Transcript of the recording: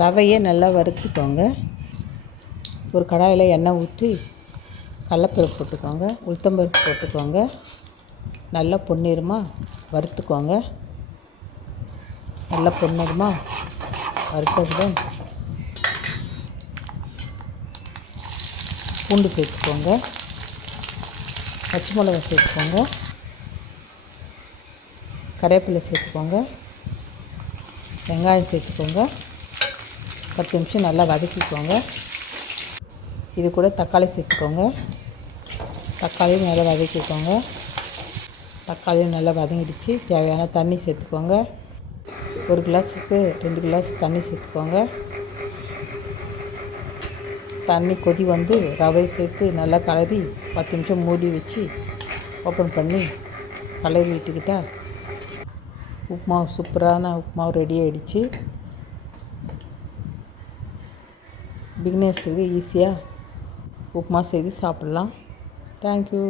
ரவையை நல்லா வறுத்துக்கோங்க. ஒரு கடாயில் எண்ணெய் ஊற்றி கடலப்பருப்பு போட்டுக்கோங்க, உளுத்தம்பருப்பு போட்டுக்கோங்க. நல்லா பொன்னிறமாக வறுத்துக்கோங்க. நல்லா பொன்னிறமாக வறுத்ததும் பூண்டு சேர்த்துக்கோங்க, பச்சை மிளகா சேர்த்துக்கோங்க, கருவேப்பிலை சேர்த்துக்கோங்க, வெங்காயம் சேர்த்துக்கோங்க. 10 நிமிஷம் நல்லா வதக்கிக்கோங்க. இது கூட தக்காளி சேர்த்துக்கோங்க. தக்காளியும் நல்லா வதக்கிக்கோங்க. தக்காளியும் நல்லா வதங்கிடுச்சு. தேவையான தண்ணி சேர்த்துக்கோங்க. 1 கிளாஸுக்கு 2 கிளாஸ் தண்ணி சேர்த்துக்கோங்க. தண்ணி கொதி வந்து ரவை சேர்த்து நல்லா கலரி 10 நிமிஷம் மூடி வச்சு ஓப்பன் பண்ணி கலரி விட்டுக்கிட்டால் உப்புமா, சூப்பரான உப்புமா ரெடி ஆகிடுச்சு. பிகினர்ஸுக்கு ஈஸியாக உப்புமா செய்து சாப்பிட்லாம். தேங்க்யூ.